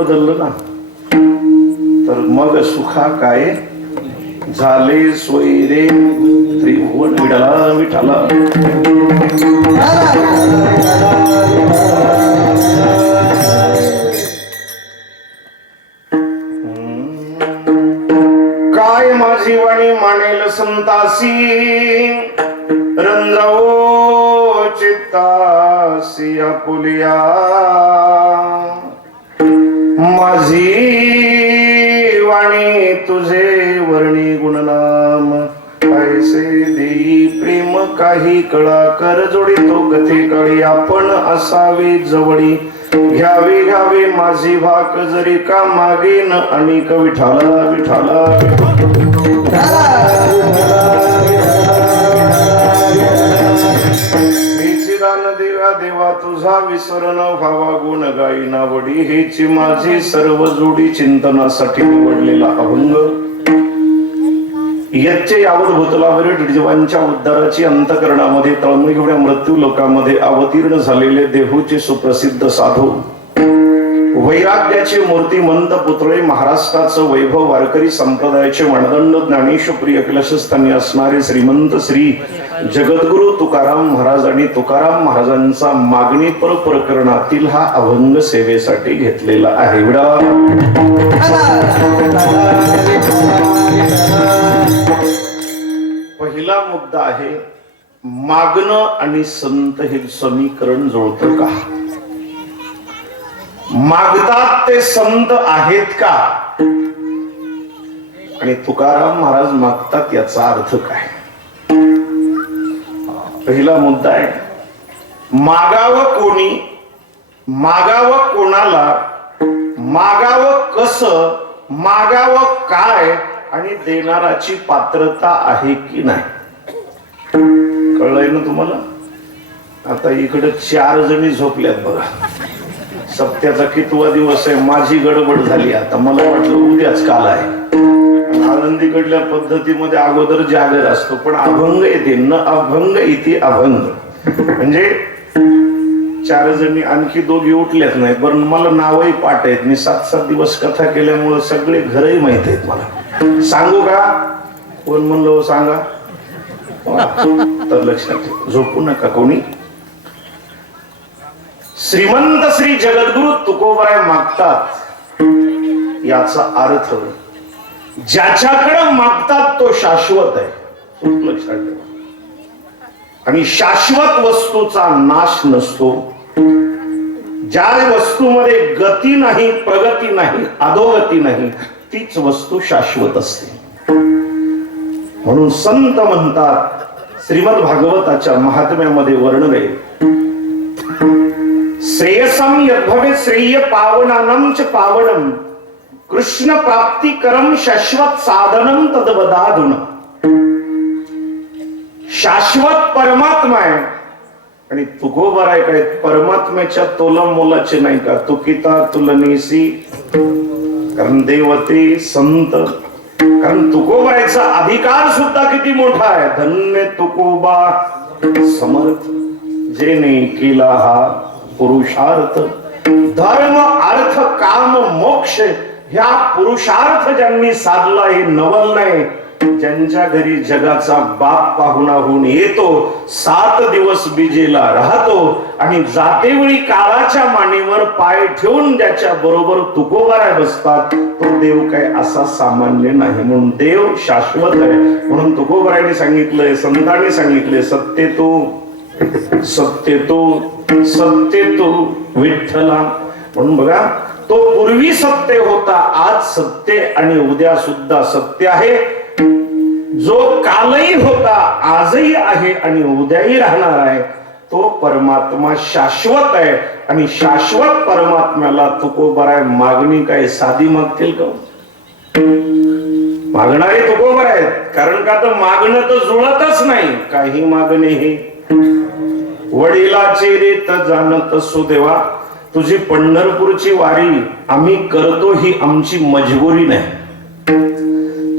बदललं ना तर मग सुखा काय झाले सोयरे त्रिभुवन विठाला विठाला. काय माझी वाणी मानेल संतासी रंजाओ चित्तासी आपुलिया. माझी वाणी तुझे वर्णी गुणनाम कैसे देई प्रेम काही कळा कर जोडी तो कथे काळी आपण असावे जवळी. घ्यावे घ्यावे माझी भाक जरी का मागेन अनेक विठाला विठाला. देवा देवा तुझा विसरण व्हावा गुण गाई नावडी. हेची माझी सर्व जोडी चिंतनासाठी निवडलेला अभंग. यच्चे यावत भूतलावरील जीवांच्या उद्धाराची अंतकरणामध्ये तळमळ एवढ्या मृत्यू लोकांमध्ये अवतीर्ण झालेले देहूचे सुप्रसिद्ध साधू वैराग्याचे मूर्तिमंत पुतळे महाराष्ट्राचं वैभव वारकरी संप्रदायाचे मानदंड ज्ञानेश्वरी कलशस्थानी असणारे श्रीमंत श्री जगद्गुरु तुकाराम महाराज आणि तुकाराम महाराजांचा मागणीपर प्रकरणातील हा अभंग सेवेसाठी घेतलेला आहे. पहिला मुद्दा आहे मागणं आणि संत हे समीकरण जुळतं का? मागतात ते संत आहेत का? आणि तुकाराम महाराज मागतात याचा अर्थ काय? पहिला मुद्दा आहे मागावं कोणी, मागावं कोणाला, मागावं कसं, मागावं काय आणि देणाराची पात्रता आहे की नाही. कळलंय ना तुम्हाला? आता इकडे 4 जणी झोपल्यात बघा. सप्त्याचा कितवा दिवस आहे. माझी गडबड झाली. आता मला वाटलं उद्याच काल आहे. आनंदीकडल्या पद्धतीमध्ये अगोदर जागर असतो पण अभंग येते न अभंग इथे अभंग म्हणजे 4 जणी आणखी 2 उठल्याच नाही. बरं मला नावही पाठ आहेत. मी 7-7 दिवस कथा केल्यामुळे सगळे घरही माहित आहेत मला. सांगू का? कोण म्हणलं सांगा तर लक्षात झोपू नका कोणी. श्रीमंत श्री जगद्गुरु तुकोबराय मागतात याचा अर्थ ज्याच्याकडे मागतात तो शाश्वत आहे. लक्षात ठेवा. आणि शाश्वत वस्तूचा नाश नसतो. ज्या वस्तूमध्ये गती नाही, प्रगती नाही, अधोगती नाही तीच वस्तू शाश्वत असते. म्हणून संत म्हणतात श्रीमद भागवताच्या महात्म्यामध्ये वर्णन आहे श्रेयसम यद्भवे श्रेय पावनानं च पावनम कृष्ण प्राप्ती करम शाश्वत साधनम तद्वदाधुना. शाश्वत परमात्मा आहे आणि तुकोबराय काय परमात्म्याच्या तोलम मोलाचे नाही का. तुकिता तुलनेसी कारण देवते संत. कारण तुकोबायचा अधिकार सुद्धा किती मोठा आहे. धन्य तुकोबा समर्थ जेने केला हा पुरुषार्थ. धर्म अर्थ काम मोक्ष ह्या पुरुषार्थ ज्यांनी साधला हे नवल नाही. ज्यांच्या घरी जगाचा बाप पाहुणा होऊन येतो, 7 दिवस बिजेला राहतो आणि जातेवेळी काळाच्या मानेवर पाय ठेवून ज्याच्या बरोबर तुकोबाराय बसतात तो देव काय असा सामान्य नाही. म्हणून देव शाश्वत आहे. म्हणून तुकोबारायने सांगितलंय, संतांनी सांगितले सत्य तो विठ्ठला. म्हणून बघा तो पूर्वी सत्य होता, आज सत्य आणि उद्या सुद्धा सत्य आहे. जो कालही होता, आजही आहे आणि उद्याही राहणार आहे तो परमात्मा शाश्वत आहे. आणि शाश्वत परमात्म्याला तुकोबराय मागणी काय साधी मागतील का? मागणारे तुकोबराय आहेत. कारण का तर मागणं तर जुळतच नाही. काही मागणे हे वडिलाचे रीत जाणत सुदेवा. तुझी पंढरपूरची वारी आम्ही करतो ही आमची मजबुरी नाही.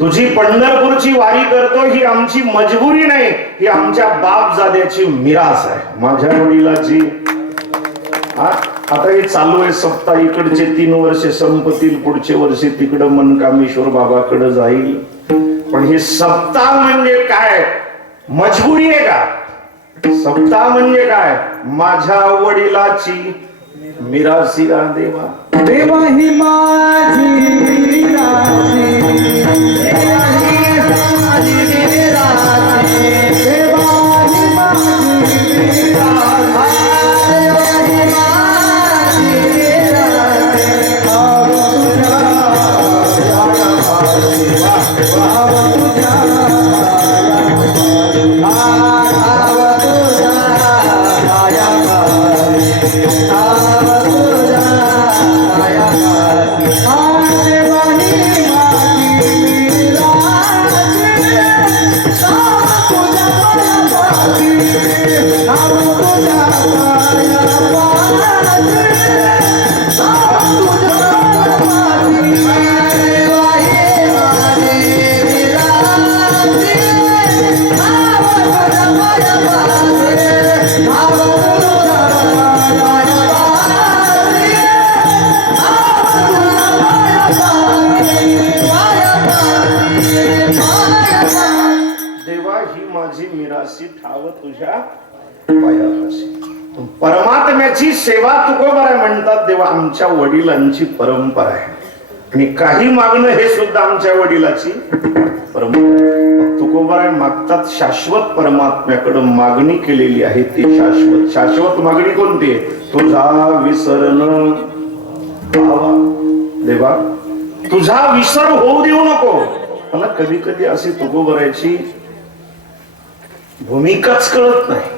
तुझी पंढरपूरची वारी करतो ही आमची मजबुरी नाही, ही आमच्या बापजाद्याची मिरास आहे. माझ्या वडिलाची आता हे चालू आहे सप्ताह, इकडचे 3 वर्षे संपतील, पुढचे वर्षे तिकडं मनकामेश्वर बाबाकडे जाईल. पण हे सप्ताह म्हणजे काय? मजबुरी आहे का? सप्ताह म्हणजे काय? माझ्या वडिलाची मिरासी रा देवा, देवा ही माझी मिरासी, देवा ही माझी मिरासी, देवा ही माझी मिरासी, देवा ही माझी मिरासी. भाव तुझ्या ठाव तुझ्या पायापाशी. परमात्म्याची सेवा तुकोबाराय म्हणतात. देवा आमच्या वडिलांची परंपरा आहे आणि काही मागणं हे सुद्धा आमच्या वडिलाची परंपरा. तुकोबाराय मागतात शाश्वत परमात्म्याकडे मागणी केलेली आहे ती शाश्वत. शाश्वत मागणी कोणती? तुझा विसरण भावा. देवा तुझा विसर होऊ देऊ नको. मला कधी कधी अशी तुकोबारायची भूमिकाच कळत नाही.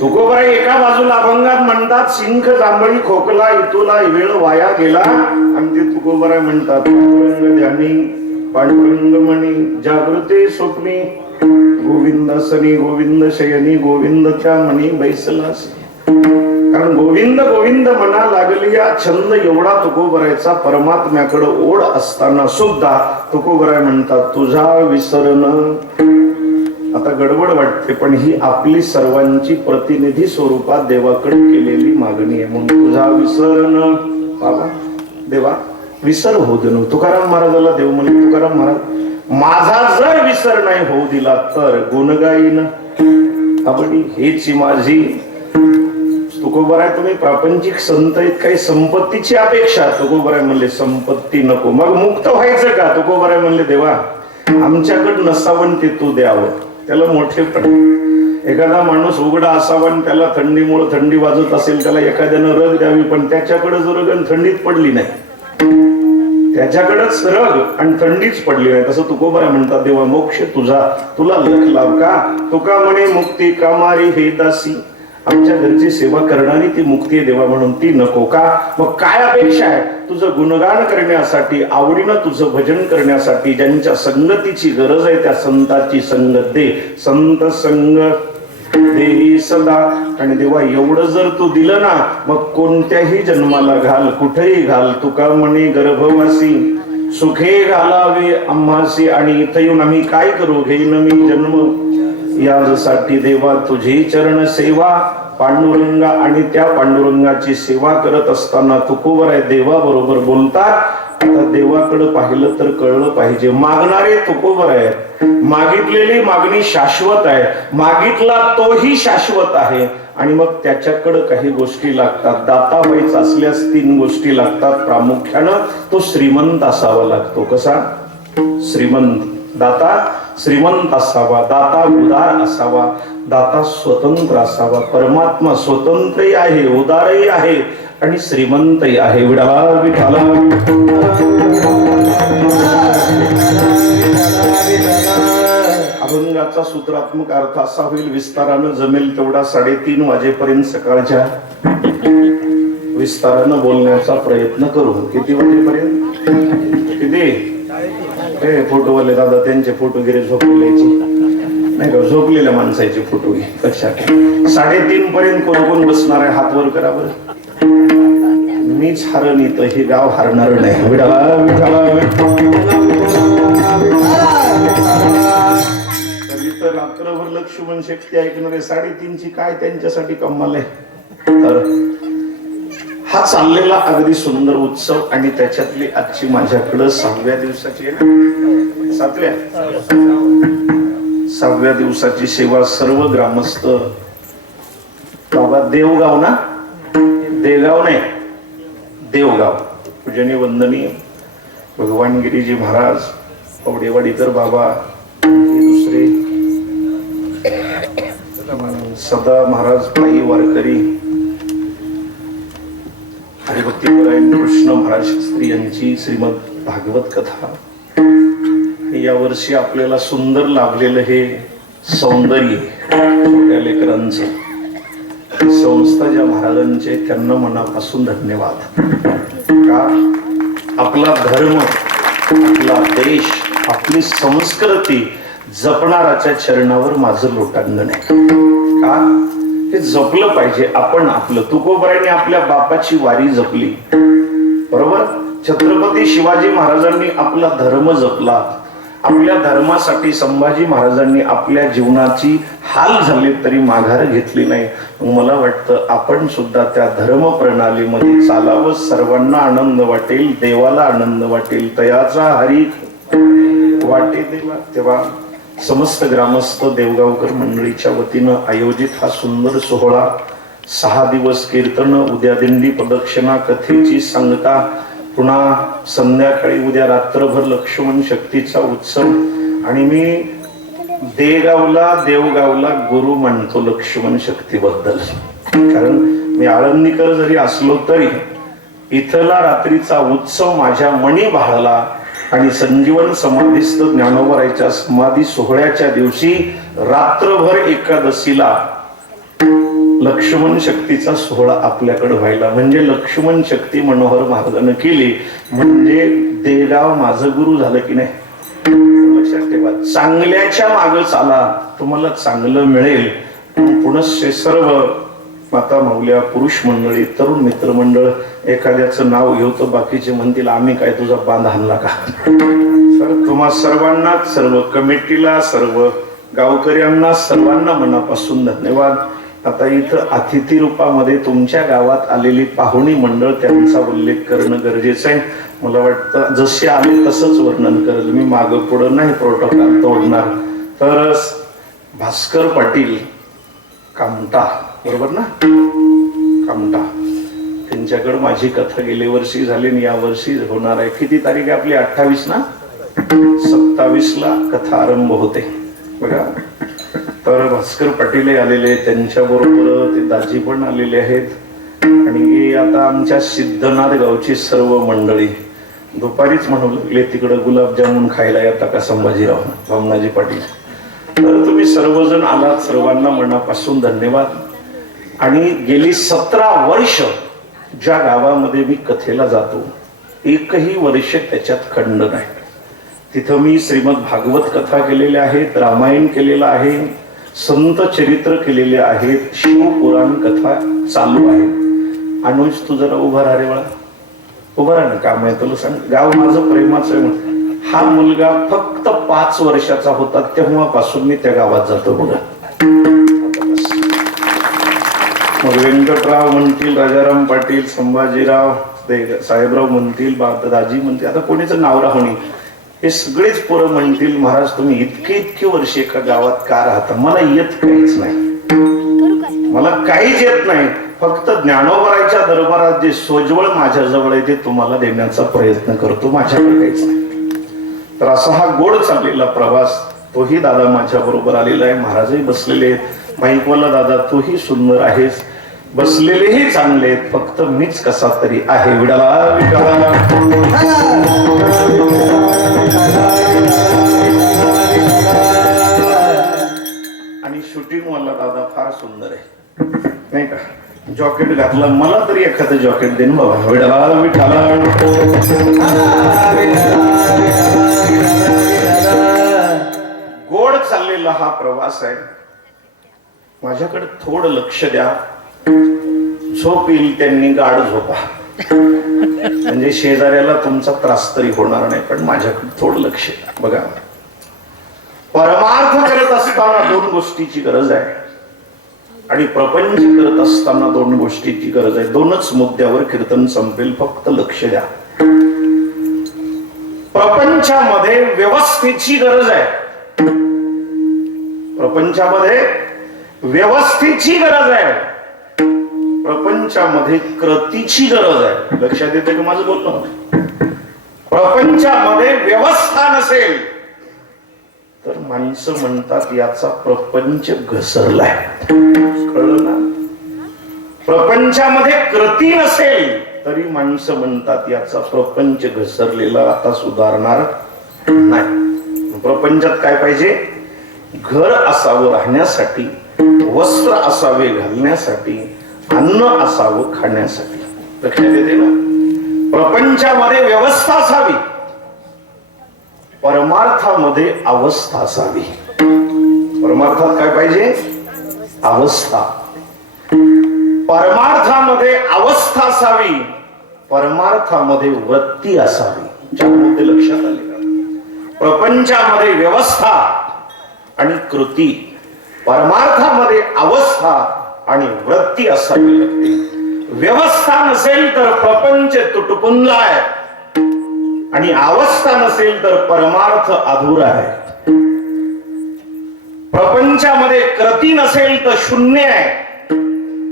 तुकोबाराय एका बाजूला अभंगात म्हणतात सिंख जांभळी खोकला इतुला वेळ वाया गेला, आणि ते तुकोबाराय म्हणतात पांडुरंग ध्यानी पांडुरंग मणी जागृते स्वप्नी गोविंद सनी गोविंद शयनी गोविंद त्या मनी बैसलास. कारण गोविंद गोविंद म्हणा लागली या छंद एवढा तुकोबारायचा परमात्म्याकडे ओढ असताना सुद्धा तुकोबाराय म्हणतात तुझा विसरण. आता गडबड वाटते पण ही आपली सर्वांची प्रतिनिधी स्वरूपात देवाकडे केलेली मागणी आहे. म्हणून तुझा विसरण बाबा देवा विसर होऊ दे. तुकाराम महाराजाला देव म्हणजे तुकाराम महाराज माझा जर विसर नाही होऊ दिला तर गुणगाईन आवडी हेची माझी. तुकोबाराय तुम्ही प्रापंचिक संत आहेत, काही संपत्तीची अपेक्षा. तुकोबाराय म्हणले संपत्ती नको. मग मुक्त व्हायचं का? तुकोबाराय म्हणले देवा आमच्याकडे नसावं ते तू द्यावं. त्याला मोठेपण. एखादा माणूस उघडा असावा आणि त्याला थंडीमुळे थंडी वाजत असेल, त्याला एखाद्यानं रग द्यावी, पण त्याच्याकडे जर रग थंडीत पडली नाही, त्याच्याकडेच रग आणि थंडीच पडली नाही. तसं तुकोबाराय म्हणतात देवा मोक्ष तुझा तुला लख लाभ का. तुका म्हणे मुक्ती कामारी हे दासी. आमच्या घरची सेवा करणारी ती मुक्ती आहे देवा, म्हणून ती नको का. मग काय अपेक्षा आहे? तुझं गुणगान करण्यासाठी, आवडीनं तुझं भजन करण्यासाठी ज्यांच्या संगतीची गरज आहे त्या संतांची संगत दे. संत संग देही सदा. आणि देवा एवढं जर तू दिलं ना मग कोणत्याही जन्माला घाल, कुठेही घाल. तुका म्हणे गर्भवासी सुखे घालावे आम्हासी. आणि इथं येऊन आम्ही काय करू? घेईन मी जन्म यासाठी देवा तुझी चरण सेवा. पांडुरंगा आणि त्या पांडुरंगाची सेवा करत असताना तुकोबाराय देवा बरोबर बोलतात. आता देवाकडे पाहिलं तर कळलं पाहिजे मागणारे तुकोबाराय. मागितलेली मागणी शाश्वत आहे, मागितला तोही शाश्वत आहे. आणि मग त्याच्याकडे काही गोष्टी लागतात. दाता व्हायचा असल्यास 3 गोष्टी लागतात. प्रामुख्यानं तो श्रीमंत असावा लागतो. कसा? श्रीमंत. दाता श्रीमंत असावा, दाता उदार असावा, दाता स्वतंत्र असावा. परमात्मा स्वतंत्रही आहे, उदारही आहे आणि श्रीमंतही आहे. विठ्ठला विठ्ठला. अभंगाचा सूत्रात्मक अर्थ असा होईल, विस्तारानं जमेल तेवढा 3:30 वाजेपर्यंत सकाळच्या विस्तारानं बोलण्याचा प्रयत्न करू. किती वाजेपर्यंत? किती? फोटोवाले दादा त्यांचे फोटो गिरे झोपलेले नाही का, झोपलेल्या माणसाचे फोटो घे. लक्षात 3:30 पर्यंत कोण कोण बसणार आहे? हात वर करा बरं. मीच हरण इथं, हे गाव हरणार नाही. विठ्ठला विठ्ठला. तर रात्रभर लक्ष्मण शक्ती ऐकणारे 3:30ची काय त्यांच्यासाठी कमाल आहे. तर हा चाललेला अगदी सुंदर उत्सव आणि त्याच्यातली आजची माझ्याकडं 6व्या दिवसाची आहे ना, 7व्या दिवसाची सेवा. सर्व ग्रामस्थ बाबा देवगाव ना, देगाव नाही देवगाव, पूजनीय वंदनीय भगवान गिरीजी महाराज, पवडेवाडीकर बाबा, दुसरे सदा महाराज, पायी वारकरी, हरिभक्तीपरायण कृष्ण महाराज शास्त्री यांची श्रीमद भागवत कथा. या वर्षी आपल्याला सुंदर लाभलेलं हे सौंदर्य छोट्या लेकरांचं, संस्था ज्या महाराजांचे त्यांना मनापासून धन्यवाद. का आपला धर्म, आपला देश, आपली संस्कृती जपणाराच्या चरणावर माझं लोटांगण आहे. का हे जपलं पाहिजे आपण आपलं. तुकोबारायांनी आपल्या बापाची वारी जपली, बरोबर. छत्रपती शिवाजी महाराजांनी आपला धर्म जपला. आपल्या धर्मासाठी संभाजी महाराजांनी आपल्या जीवनाची हाल झाली तरी माघार घेतली नाही. मला वाटतं आपण सुद्धा त्या धर्म प्रणालीमध्ये चालावं. सर्वांना आनंद वाटेल, देवाला आनंद वाटेल, तयाचा हरी वाटे देवा. तेव्हा समस्त ग्रामस्थ देवगावकर मंडळीच्या वतीनं आयोजित हा सुंदर सोहळा, 6 दिवस कीर्तन, उद्या दिंडी प्रदक्षिणा, कथेची सांगता, पुन्हा संध्याकाळी उद्या रात्रभर लक्ष्मण शक्तीचा उत्सव. आणि मी देवगावला गुरु म्हणतो लक्ष्मण शक्तीबद्दल, कारण मी आळंदीकर जरी असलो तरी इथला रात्रीचा उत्सव माझ्या मनी भाळला. आणि संजीवन समाधीस्थ ज्ञानोबराच्या समाधी सोहळ्याच्या दिवशी रात्रभर एकादशीला लक्ष्मण शक्तीचा सोहळा आपल्याकडे व्हायला, म्हणजे लक्ष्मण शक्ती मनोहर महाराजांनी केली, म्हणजे देगाव माझं गुरु झालं की नाही. लक्षात ठेवा, चांगल्याच्या मागे चाला, तुम्हाला चांगलं मिळेल. पुनश्च सर्व माता माऊल्या, पुरुष मंडळी, तरुण मित्रमंडळ, एखाद्याचं नाव घेऊ तर बाकीचे म्हणतील आम्ही काय तुझा बांध हाणला का. तर तुम्हा सर्वांना, सर्व कमिटीला, सर्व गावकऱ्यांना, सर्वांना मनापासून धन्यवाद. आता इथं अतिथी रूपामध्ये तुमच्या गावात आलेली पाहुणी मंडळ, त्यांचा उल्लेख करणं गरजेचं आहे. मला वाटतं जसे आले तसंच वर्णन करेल मी, मागं पुढं नाही प्रोटोकॉल तोडणार. तर भास्कर पाटील कामटा, बरोबर ना, कामटा, त्यांच्याकडे माझी कथा गेल्या वर्षी झाली आणि या वर्षी होणार आहे. किती तारीख आहे आपली? 28 ना, 27ला कथा आरंभ होते बघा. तर भास्कर पाटील आलेले, त्यांच्या बरोबर ते दाजी पण आलेले आहेत. आणि आता आमच्या सिद्धनाथ गावची सर्व मंडळी दुपारीच म्हणू लागले तिकडे गुलाबजामुन खायला येता का संभाजीराव, भामनाजी पाटील. तर तुम्ही सर्वजण आलात, सर्वांना मनापासून धन्यवाद. आणि गेली 17 वर्ष ज्या गावामध्ये मी कथेला जातो, एकही वर्ष त्याच्यात खंड नाही. तिथं मी श्रीमद भागवत कथा केलेल्या आहेत, रामायण केलेलं आहे, संत चरित्र केलेले आहेत, शिवपुराण कथा चालू आहे. अनुज तू जरा उभा राहा रे बाळा, उभा राहा ना, काम आहे तुला सांग. गाव माझं प्रेमाचं आहे म्हणून. हा मुलगा फक्त 5 वर्षाचा होता तेव्हापासून मी त्या गावात जातो बघा. मग व्यंकटराव म्हणतील, राजाराम पाटील, संभाजीराव, साहेबराव म्हणतील, दाजी म्हणतील, आता कोणीच नाव राहुणी, हे सगळेच पोरं म्हणतील महाराज तुम्ही इतकी वर्ष एका गावात का राहता. मला येत काहीच नाही, मला काहीच येत नाही. फक्त ज्ञानोबराच्या दरबारात जे सोजवळ माझ्या जवळ आहे ते तुम्हाला देण्याचा प्रयत्न करतो, माझ्याकडे काहीच नाही. तर असा हा गोड चाललेला प्रवास, तोही दादा माझ्या बरोबर आलेला आहे. महाराजही बसलेले आहेत. माईकवाला दादा तूही सुंदर आहेस, बसलेलेही चांगले आहेत, फक्त मीच कसा तरी आहे. विडाला आणि शूटिंग वाला दादा फार सुंदर आहे नाही का. जॉकेट घातला, मला तरी एखादं जॉकेट देईन बाबा. विडाला विठाला. गोड चाललेला हा प्रवास आहे. माझ्याकडे थोडं लक्ष द्या. झोप येईल त्यांनी गाढ झोपा, म्हणजे शेजाऱ्याला तुमचा त्रास तरी होणार नाही. पण माझ्याकडे थोडं लक्ष द्या. बघा, परमार्थ करत असताना 2 गोष्टीची गरज आहे. आणि प्रपंच करत असताना दोन गोष्टीची गरज आहे. दोनच मुद्द्यावर कीर्तन संपेल, फक्त लक्ष द्या. प्रपंचामध्ये व्यवस्थेची गरज आहे. प्रपंचामध्ये व्यवस्थेची गरज आहे. प्रपंचामध्ये कृतीची गरज आहे. लक्षात येते का माझं बोलणं? प्रपंचामध्ये व्यवस्था नसेल तर माणसं म्हणतात याचा प्रपंच घसरलाय. कळलं ना? प्रपंचामध्ये कृती नसेल तरी माणसं म्हणतात याचा प्रपंच घसरलेला, आता सुधारणार नाही. प्रपंचात काय पाहिजे? घर असावं राहण्यासाठी, वस्त्र असावे घालण्यासाठी, अन्न असावं खाण्यासाठी. लक्षात येते ना? प्रपंचामध्ये व्यवस्था असावी, परमार्थामध्ये अवस्था असावी. परमार्थात काय पाहिजे? अवस्था. परमार्थामध्ये अवस्था असावी, परमार्थामध्ये वृत्ती असावी. चार मुद्दे लक्षात आले का? प्रपंचामध्ये व्यवस्था आणि कृती, परमार्थामध्ये अवस्था आणि वृत्ती असावी लागते. व्यवस्था नसेल तर प्रपंच तुटपुंज आहे आणि अवस्था नसेल तर परमार्थ अधुरा आहे. प्रपंचामध्ये कृती नसेल तर शून्य आहे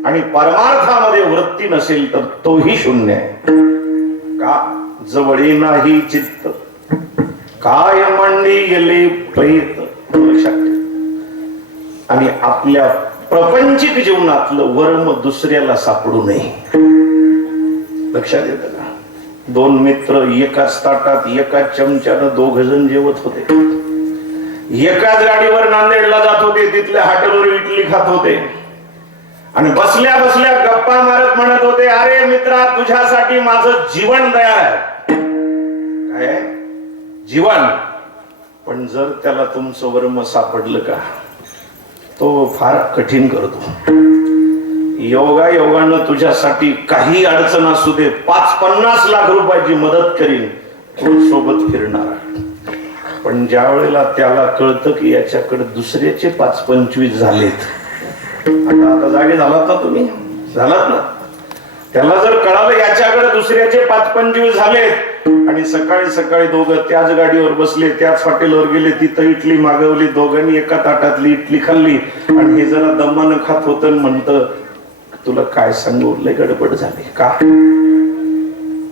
आणि परमार्थामध्ये वृत्ती नसेल तर तोही शून्य आहे. का? जवळी नाही चित्त, काय मंडी गेले प्रेत. आणि आपल्या प्रपंचिक जीवनातलं वर्म दुसऱ्याला सापडू नये. लक्षात येतं का? दोन मित्र एकाच ताटात एकाच चमच्यानं दोघ जण जेवत होते. एकाच गाडीवर नांदेडला जात होते, तिथल्या हॉटेलवर इडली खात होते आणि बसल्या बसल्या गप्पा मारत म्हणत होते, अरे मित्रा, तुझ्यासाठी माझं जीवन तयार आहे. काय? जीवन. पण जर त्याला तुमचं वर्म सापडलं का, तो फार कठीण करतो. योगा योगानं तुझ्यासाठी काही अडचण असू दे, 5-50 लाख रुपयाची मदत करीन, तो सोबत फिरणार. पण ज्या वेळेला त्याला कळतं की याच्याकडे दुसऱ्याचे 5-25 झालेत, आता जागे झालात ना तुम्ही? झालात ना? त्याला जर कळालं याच्याकडे दुसऱ्याचे 5-25 झालेत आणि सकाळी सकाळी दोघं त्याच गाडीवर बसले, त्याच हॉटेलवर गेले, तिथं इडली मागवली, दोघांनी एका ताटातली इडली खाल्ली आणि हे जरा दमानं खात होतं, म्हणतं तुला काय सांगू, लय गडबड झाली. का?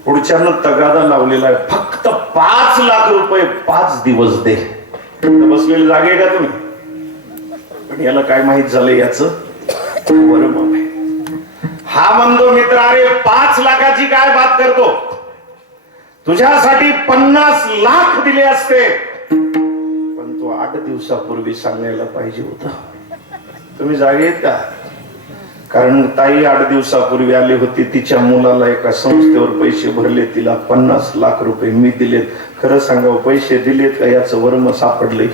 पुढच्यानं तगादा लावलेला आहे, फक्त 5 लाख रुपये 5 दिवस दे. बसलेले जागे का तुम्ही? पण याला काय माहित झालं याचं वर्म आहे. हा म्हणतो, मित्र, अरे 5 लाखाची काय बात करतो, तुझ्यासाठी 50 लाख दिले असते, पण तो 8 दिवसापूर्वी सांगायला पाहिजे होता. तुम्ही जागे आहेत का? कारण ताई 8 दिवसापूर्वी आली होती, तिच्या मुलाला एका संस्थेवर पैसे भरले, तिला 50 लाख रुपये मी दिलेत. खरं सांगावं, पैसे दिलेत का याचं वर्म सापडले?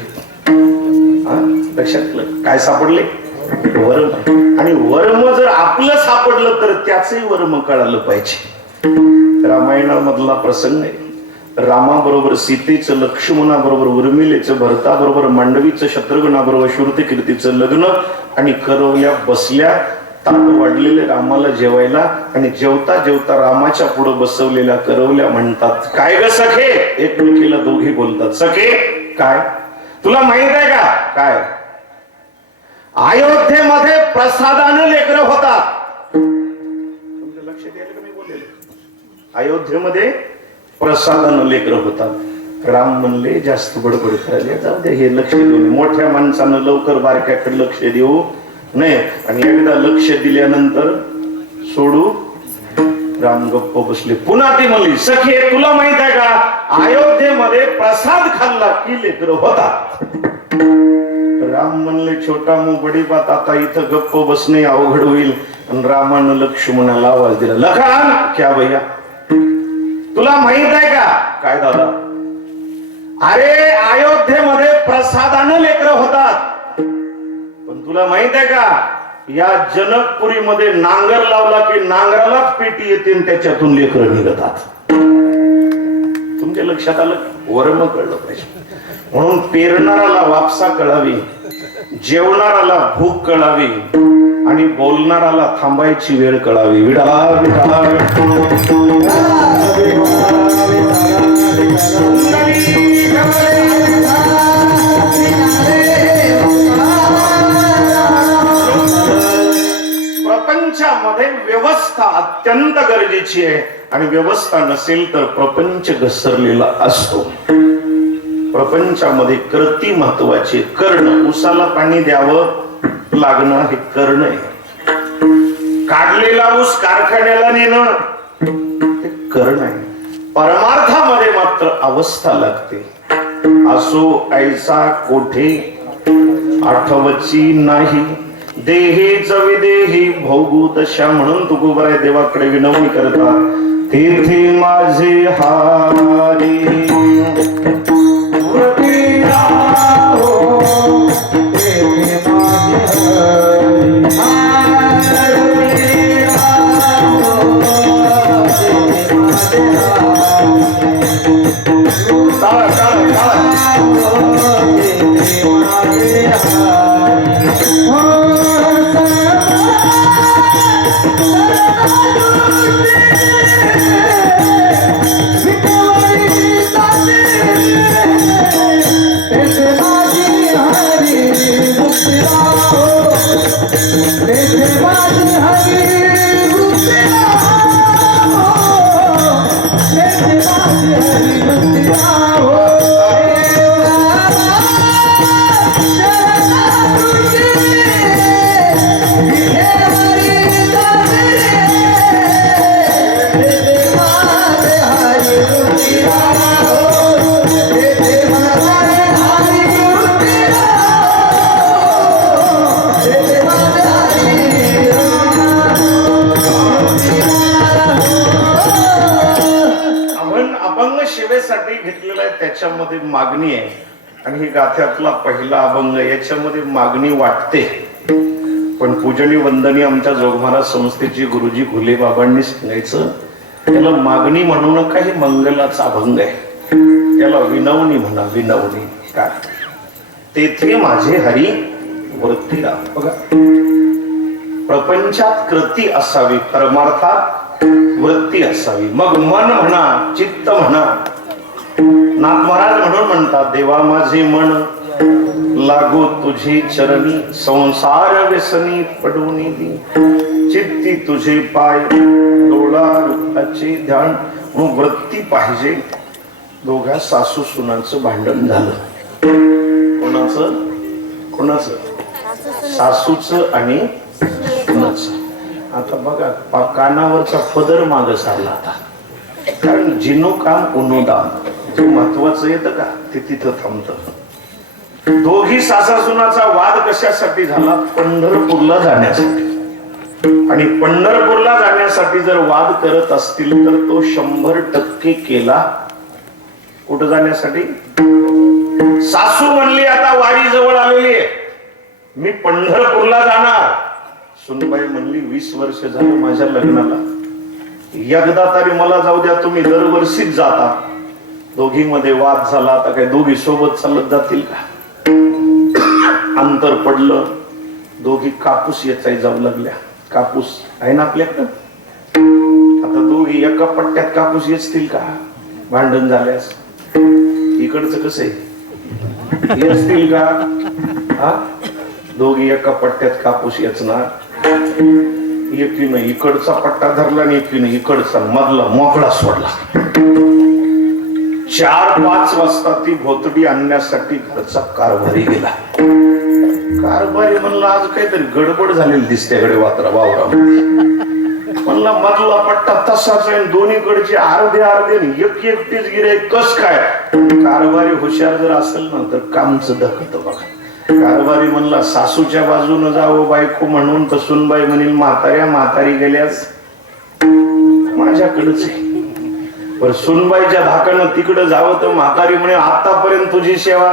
लक्षात काय सापडले? वर्म. आणि वर्म जर आपलं सापडलं तर त्याचंही वर्म कळालं पाहिजे. रामायणामधला प्रसंग आहे. रामाबरोबर सीतेचं, लक्ष्मणाबरोबर उर्मिलेचं, भरताबरोबर मांडवीचं, शत्रुघ्नाबरोबर शूर्तकीर्तीचं लग्न आणि करवल्या बसल्या, ताट वाढलेले रामाला जेवायला आणि जेवता जेवता रामाच्या पुढे बसवलेल्या करवल्या म्हणतात, काय ग सखे? एकमेकीला दोघी बोलतात, सखे काय? तुला माहित आहे का? काय? अयोध्येमध्ये प्रसादानं लेकरं होतात. तुमच्या लक्षात येईल का मी बोललेलं? अयोध्येमध्ये प्रसादानं लेकरं होतात. राम म्हणले, जास्त बडबड करायला जाऊ दे, हे लक्ष देऊन मोठ्या माणसानं लवकर बारक्याकडे लक्ष देऊ नये आणि एकदा लक्ष दिल्यानंतर सोडू. राम गप्प बसले. पुन्हा ती म्हणली, सखे तुला माहित आहे का, अयोध्येमध्ये प्रसाद खाल्ला की लेकरं होतात. राम म्हणले, छोटा मू बडी बात, आता इथं गप्प बसणे अवघड होईल. आणि रामानं लक्ष्मणाला आवाज दिला, लखन क्या भैया, तुला माहित आहे का? काय दादा? अरे अयोध्येमध्ये प्रसादानं लेकरं होतात, पण तुला माहित आहे का, या जनकपुरीमध्ये नांगर लावला की नांगरालाच पेटी येते आणि त्याच्यातून लेकरं निघतात. तुमच्या लक्षात आलं? वर्म कळलं पाहिजे. म्हणून पेरणाराला वापसा कळावी, जेवणाराला भूक कळावी, आणि बोलणाराला थांबायची वेळ कळावी. विठा विठा प्रपंचामध्ये व्यवस्था अत्यंत गरजेची आहे आणि व्यवस्था नसेल तर प्रपंच घसरलेला असतो. प्रपंचामध्ये कृती महत्वाची. कर्ण, उसाला पाणी द्यावं लागणं हे कर्ण आहे. काढलेला ऊस कारखान्याला नेणं हे कर्ण आहे. परमार्थामध्ये मात्र अवस्था लागते. असो ऐसा कोठे आठवची नाही, देहेच विदेही भोगू दशा. म्हणून तुकोबराय देवाकडे विनवणी करतात, तेथे माझे हारी घेतलेला आहे. त्याच्यामध्ये मागणी आहे आणि ही गाथ्यातला पहिला अभंग. याच्यामध्ये मागणी वाटते पण पूजनीय वंदनीय आमच्या जोगमारा संस्थेचे गुरुजी घुले बाबांनी सांगायचं, त्याला मागणी म्हणू नका, हे मंगलाचा अभंग आहे. त्याला विनवणी म्हणा, विनवणी. काय तेथे माझे हरी वरती राहा. बघा, प्रपंचात कृती असावी, परमार्थात वृत्ती असावी. मग मन म्हणा, चित्त म्हणा. नाथ महाराज म्हणून म्हणतात, देवा माझे मन लागो तुझे चरणी, संसार व्यसनी पडून दी, चित्ती तुझे पाय डोळा रूपाचे ध्यान. म्हणून वृत्ती पाहिजे. दोघा सासू सुनांचं भांडण झालं. कोणाचं कोणाचं? सासूचं आणि सुनाचं. आता बघा, कानावरचा पदर माग सारला आता. कारण जिनो काम उनोदाम, जे महत्वाचं येतं का ते तिथं थांबतं. दोघी सासासुनाचा वाद कशासाठी झाला? पंढरपूरला जाण्यासाठी. आणि पंढरपूरला जाण्यासाठी जर वाद करत असतील तर तो 100% केला. कुठं जाण्यासाठी? सासू म्हणली आता वारी जवळ आलेली आहे, मी पंढरपूरला जाणार. सुनबाई म्हणली 20 वर्ष झाली माझ्या लग्नाला, एकदा तरी मला जाऊ द्या, तुम्ही दरवर्षीच जाता. दोघींमध्ये वाद झाला. आता काय दोघी सोबत चालत जातील का? अंतर पडलं. दोघी कापूस येचाय जाऊ लागल्या. कापूस आहे ना आपल्याकडं. आता दोघी एका पट्ट्यात कापूस येचतील का? भांडण झाल्यास इकडचं कसं आहे, येचतील का? हा, दोघी एका पट्ट्यात कापूस येचणार. एकीनं इकडचा पट्टा धरला आणि एकीनं इकडचा, मधला मोकळा सोडला. 4-5 वाजता ती भोतडी आणण्यासाठी घरचा कारभारी गेला. कारभारी म्हणला आज काहीतरी गडबड झालेली दिसते कडे वात्रा वावरा. म्हणला मधला पट्टा तसाच आहे, दोन्हीकडचे अर्धे एक एकटीच गिरे, कस काय? कारभारी हुशार जर असेल ना तर कामचं धकत बघा. कारभारी म्हणला सासूच्या बाजून जावं बायको म्हणून, तर सुनबाई म्हणील म्हातारी गेल्यास माझ्याकडेच आहे. पण सुनबाईच्या धाकानं तिकडं जावं तर म्हातारी म्हणे आतापर्यंत तुझी सेवा.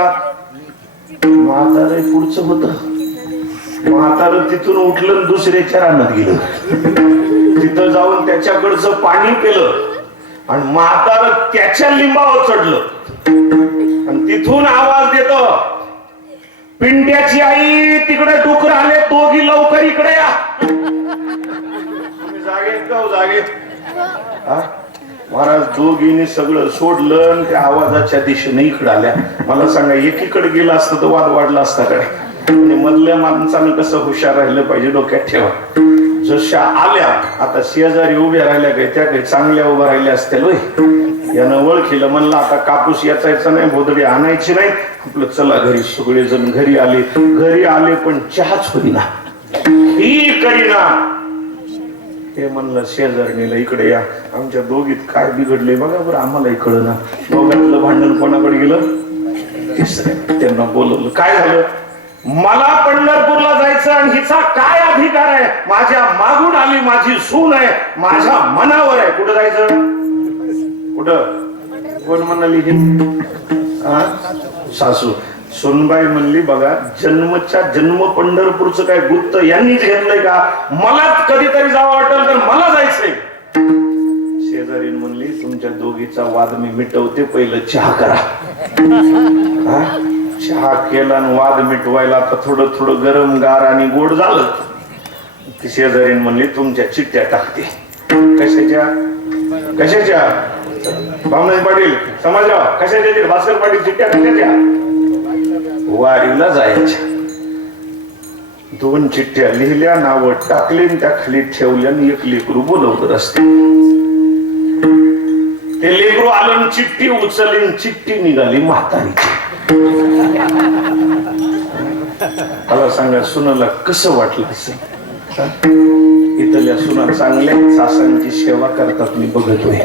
म्हातारे पुढचं होत. म्हातार तिथून उठलं, दुसऱ्याच्या रानात गेलं, तिथं जाऊन त्याच्याकडचं पाणी पिलं आणि म्हातार त्याच्या लिंबावर चढलं आणि तिथून आवाज देतो, पिंट्याची आई तिकडे डुकर आले, दोघी लवकर इकडे या. तुम्ही जागेत का हो, जागेत? हा? महाराज दोघींनी सगळं सोडलं आणि त्या आवाजाच्या दिशेने इकडे आल्या. मला सांगा एकीकडे गेला असतं तर वाद वाढला असता काय? आणि मधल्या माणसाने कसं हुशार राहिलं पाहिजे डोक्यात ठेवा. जशा आल्या आता शेजारी उभ्या राहिल्या काही त्या काही चांगल्या उभ्या राहिल्या असतील होय. यानं ओळखीलं, म्हणलं आता कापूस याचायचा नाही, बोदडी आणायची नाही, आपलं चला घरी. सगळेजण घरी आले पण चहाच होईना, ही करीना. हे म्हणलं शेजारणीला इकडे या, आमच्या दोघीत काय बिघडले बघा बरं, आम्हालाही कळना. दोघांतलं भांडण कोणाकडे गेलं? त्यांना बोलवलं. काय झालं? मला पंढरपूरला जायचं आणि हिचा काय अधिकार आहे? माझ्या मागून आली, माझी सून आहे, माझ्या मनावर आहे. कुठं जायचं? कुठं? कोण म्हणाली? सासू. सुनबाई म्हणली बघा, जन्मच्या जन्म पंढरपूरचं काय गुप्त यांनीच घेतलंय का? मला कधीतरी जावं वाटेल तर मला जायचंय. शेजारी म्हणली तुमच्या दोघीचा वाद मी मिटवते, पहिलं चहा करा. चहा केला आणि वाद मिटवायला आता थोडं थोडं गरम गार आणि गोड झालं. शेजारी म्हणली तुमच्या चिठ्ठ्या टाकते. कशाच्या? भावनाजी पाटील समाजराव कशाच्या? भास्कर पाटील चिठ्ठ्या कशाच्या? वारीला जायच्या. 2 चिठ्ठ्या लिहिल्या, नावं टाकली, त्या खाली ठेवल्या आणि एक लेकरू बोलवलं रस्ते. ते लेकरू आलं, चिठ्ठी उचलली, चिठ्ठी निघाली म्हातारीची. मला सांगा सुनाला कसं वाटलं असं? इथल्या सुना चांगल्या सासांची सेवा करतात मी बघतोय.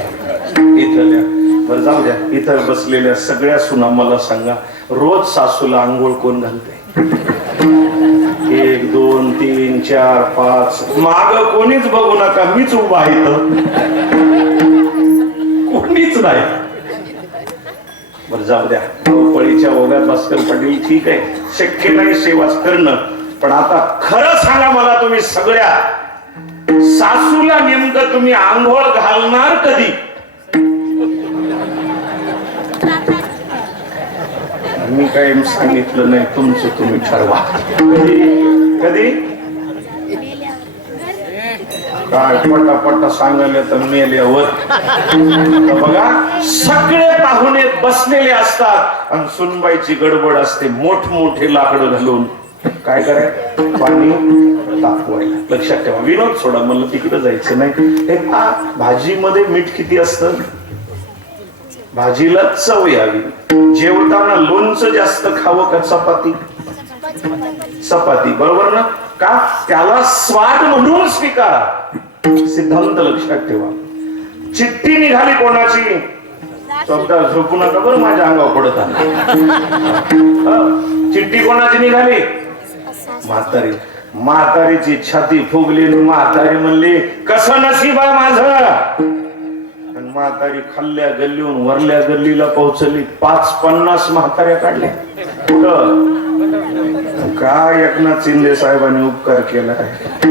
इथल्या बरं जाऊ द्या, इथं बसलेल्या सगळ्या सुना मला सांगा, रोज सासूला आंघोळ कोण घालते? 1 2 3 4 5 माग कोणीच बघू नका, मीच उभा आहे, कोणीच नाही. बरं जाऊ द्या, पळीच्या ओघात भास्कर पाटील ठीक आहे, शक्य नाही सेवाच करणं. पण आता खरं सांगा मला, तुम्ही सगळ्या सासूला नेमकं तुम्ही आंघोळ घालणार कधी? मी काय सांगितलं नाही, तुमचं तुम्ही ठरवा. कधी काय पटापटा सांगायला तर मेल्यावर. बघा सगळे पाहुणे बसलेले असतात आणि सुनबाईची गडबड असते, मोठमोठे लाकडं घालून काय करायचं? पाणी तापवायला. लक्षात ठेवा, विनोद सोडा, मला तिकडे जायचं नाही. भाजीमध्ये मीठ किती असतं? भाजीला चव यावी. जेवताना लोणचं जास्त खावं का चपाती? चपाती, बरोबर ना? का? त्याला स्वाद म्हणून स्वीकारा. सिद्धांत लक्षात ठेवा. चिठ्ठी निघाली कोणाची? स्वतः झोपू नका बरं, माझ्या अंगावर पडत आला. चिठ्ठी कोणाची निघाली? म्हातारी. म्हातारीची छाती फुगली, म्हातारी म्हणली कसं नशीब आहे माझं. म्हातारी खाल्ल्या गल्लीहून वरल्या गल्लीला पोहोचली. 5-50 म्हाताऱ्या काढल्या. काय एकनाथ शिंदे साहेबांनी उपकार केला आहे.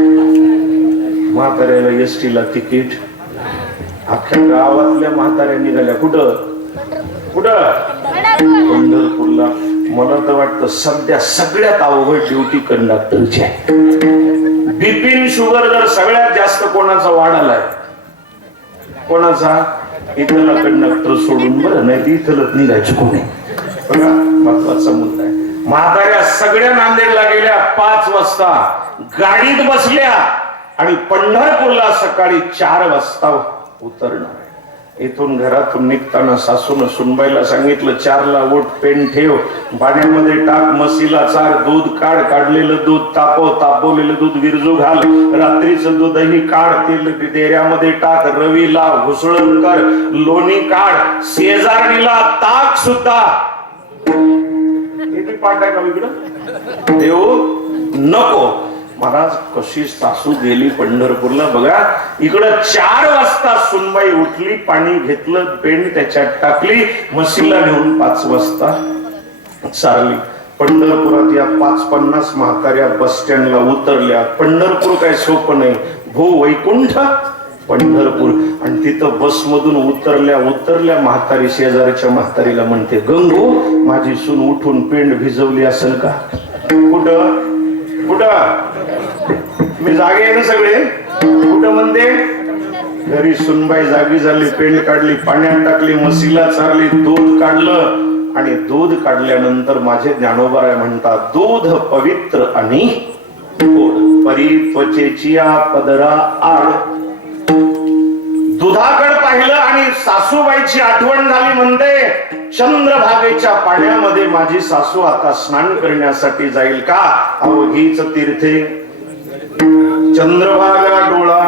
म्हाताऱ्याला एसटीला तिकीट. अख्ख्या गावातल्या म्हाताऱ्या निघाल्या. कुठं? पंढरपूरला. मला तर वाटतं सध्या सगळ्यात अवघड ड्युटी कंडक्टरची आहे. बीपी शुगर जर सगळ्यात जास्त कोणाचा वाढालाय? कोणाचा? इथला कंडक्टर सोडून बरं, नाही इथलच निघायचं कोणी. बघा महत्वाचा मुद्दा आहे. म्हाताऱ्या सगळ्या नांदेडला गेल्या 5 वाजता, गाडीत बसल्या आणि पंढरपूरला सकाळी 4 वाजता उतरणार. इथून घरातून निघताना सासून सुनबाईला सांगितलं 4ला उठ, पेन ठेव, पाण्यामध्ये टाक, म्हशीला चार, दूध काढ, काढलेलं दूध तापव, तापवलेलं दूध विरजू घाल, रात्रीचं दूधही काढ, तेल डेऱ्यामध्ये टाक, रवी लाव, घुसळण कर, लोणी काढ, शेजारणीला ताक सुद्धा. हे पाठ आहे का इकडं? देऊ नको. महाराज कशी सासू गेली पंढरपूरला. बघा इकडं 4 वाजता सुनबाई उठली, पाणी घेतलं, पेंड त्याच्यात टाकली, म्हशीला नेऊन 5 वाजता चारली. पंढरपुरात या 5-50 म्हाताऱ्या बस स्टँडला उतरल्या. पंढरपूर काय सोपं नाही, भू वैकुंठ पंढरपूर. आणि तिथं बसमधून उतरल्या म्हातारी शेजारच्या म्हातारीला म्हणते, गंगू माझी सून उठून पेंड भिजवली असेल का? कुठं कुठं मी जागे आहे ना सगळे कुठं म्हणते घरी सुनबाई जागी झाली पेंड काढली पाण्यात टाकली म्हशीला चारली दूध काढलं आणि दूध काढल्यानंतर माझे ज्ञानोबराय म्हणतात दूध पवित्र आणि गोड परी त्वचेची पदरा आड दुधाकड पाहिलं आणि सासूबाईची आठवण झाली म्हणते चंद्रभागेच्या पाण्यामध्ये माझी सासू आता स्नान करण्यासाठी जाईल का अवघीच तीर्थे चंद्रभागा डोळा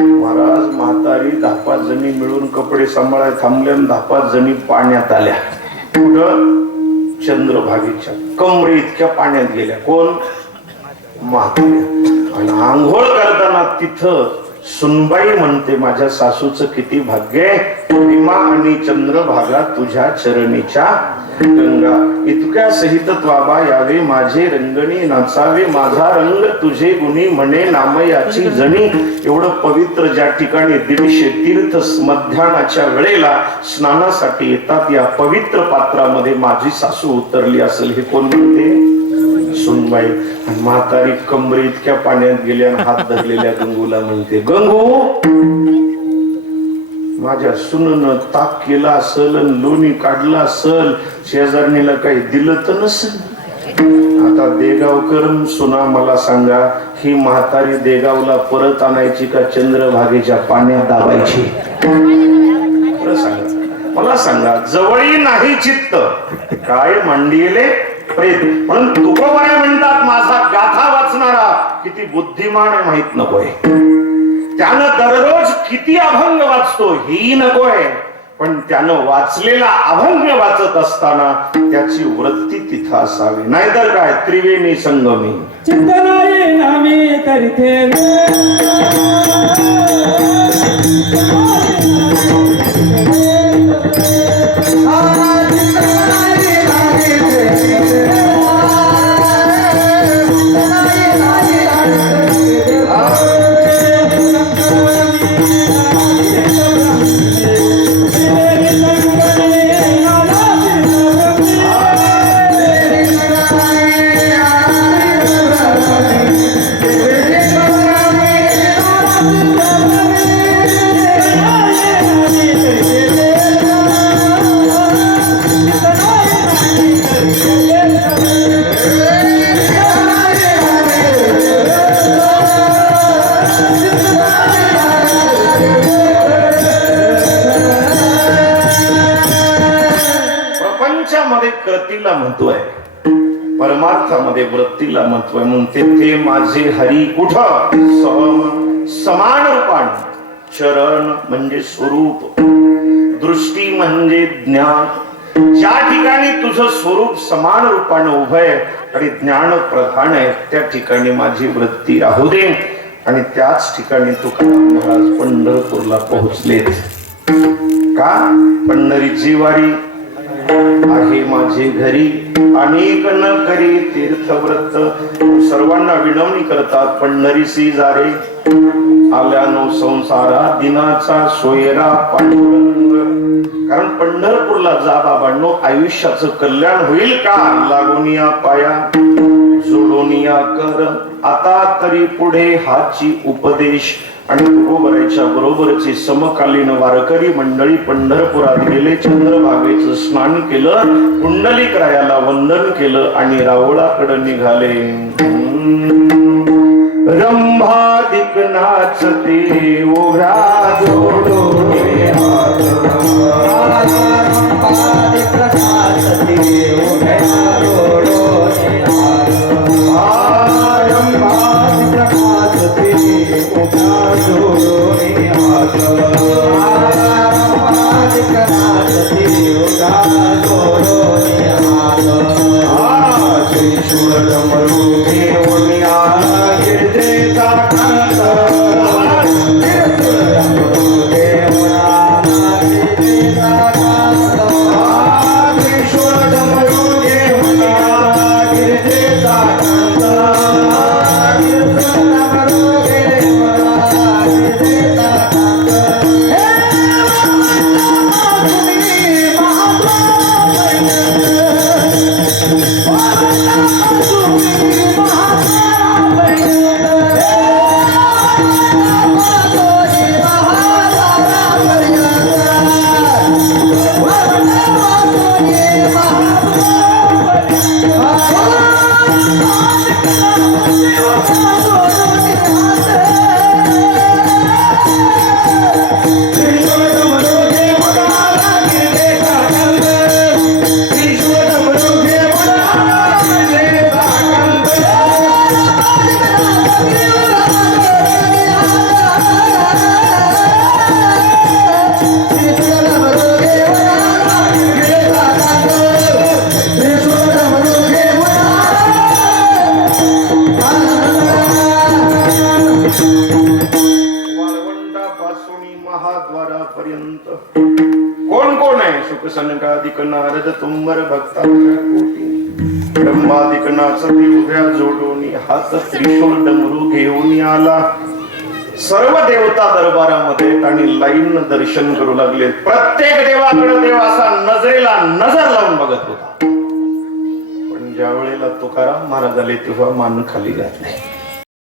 महाराज म्हातारी 10-5 जणी मिळून कपडे सांभाळाय थांबल्या 10-5 जणी पाण्यात आल्या कुठं चंद्रभागेच्या कमरे इतक्या पाण्यात गेल्या कोण म्हाताऱ्या आणि आंघोळ करताना तिथं सुनबाई म्हणते माझ्या सासूचं किती भाग्य भीमा आणि चंद्रभागा तुझ्या चरणीच्या गंगा इतक्या सहित बाबा यावे माझे रंगणी नाचावे माझा रंग तुझे गुणी म्हणे नामयाची जणी एवढं पवित्र ज्या ठिकाणी 150 तीर्थ मध्यानाच्या वेळेला स्नानासाठी येतात या पवित्र पात्रामध्ये माझी सासू उतरली असेल हे कोण म्हणते सुनबाई आणि म्हातारी कमरे इतक्या पाण्यात गेल्या हात धरलेल्या गंगूला म्हणते गंगू माझ्या सुननं ताक केला असल लोणी काढला असल शेजारणीला काही दिलं तर नसेल आता देगावकर सुना मला सांगा ही म्हातारी देगावला परत आणायची का चंद्रभागेच्या पाण्यात दाबायची सांगा मला सांगा जवळी नाही चित्त काय मांडीले प्रेत म्हणून तुकोबाई म्हणतात माझा गाथा वाचणारा किती बुद्धिमान आहे माहित नकोय त्यानं दररोज किती अभंग वाचतो ही नकोय पण त्यानं वाचलेला अभंग वाचत असताना त्याची वृत्ती तिथं असावी नाहीतर काय त्रिवेणी संगमी चिंतनाये नामे करिते कृतीला महत्व आहे परमार्थामध्ये वृत्तीला महत्व आहे म्हणून ते माझे हरी कुठं समान रूपान चरण म्हणजे स्वरूप दृष्टी म्हणजे ज्ञान ज्या ठिकाणी तुझं स्वरूप समान रूपाने उभं आहे आणि ज्ञान प्रधान आहे त्या ठिकाणी माझी वृत्ती राहू दे आणि त्याच ठिकाणी तुकाराम महाराज पंढरपूरला पोहोचलेत का पंढरीची वारी आहे माझे घरी अनेक न करी तीर्थव्रत सर्वांना विनवणी करतात पंढरीसी जारे आल्यानो संसारा दिनाचा सोयरा पांडुरंग कारण पंढरपूरला जा बाबांनो आयुष्याचं कल्याण होईल का लागोनिया पाया जोडोनिया कर आता तरी पुढे हाची उपदेश आणि तुकोबरायच्या बरोबरचे समकालीन वारकरी मंडळी पंढरपुरात गेले चंद्रभागेचं स्नान केलं कुंडलिक रायाला वंदन केलं आणि रावळाकडे निघाले रंभादिक नाचते उभ्या जोडोने हात रंभादिक नाचते उभ्या जोडोने हात रंभादिक नाचते उभ्या जोडोने हात रंभादिक नाचते उभ्या जोडोने हात त्रिशूळ डमरू घेऊन गिरजेचा नारद तुंबर भक्तांच्या कोटी ब्रह्मादिक नाचती उभ्या जोडून हात त्रिशूल डमरू घेऊन आला. सर्व देवता दरबारामध्ये आणि लाईन दर्शन करू लागले. प्रत्येक देवाकडे देव असा नजरेला नजर लावून बघत होता. पण ज्या वेळेला तुकाराम महाराज आले तेव्हा मान खाली घातली.